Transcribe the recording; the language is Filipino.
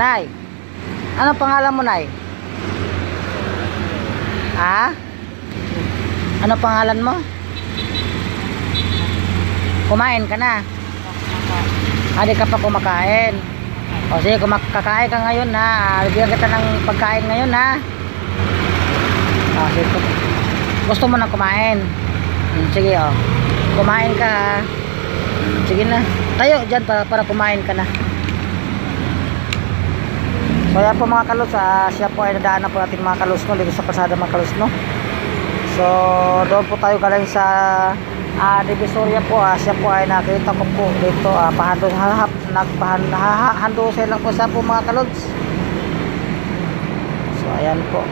Nay, ano pangalan mo, Nay? Ha? Ano pangalan mo? Kumain ka na? Di ka pa kumakain. O sige, kakain ka ngayon ha. Bigyan kita ng pagkain ngayon ha. O sige, gusto mo nang kumain? Sige o. Kumain ka ha. Sige na. Tayo dyan para kumain ka na. So yan po mga kalos, siya po ay nadaanan po natin mga kalos no, dito sa kalsada mga kalos no. So doon po tayo galing sa Divisoria po, siya po ay nakita ko po dito, nagpahandusay lang po sa po mga kalos. So ayan po.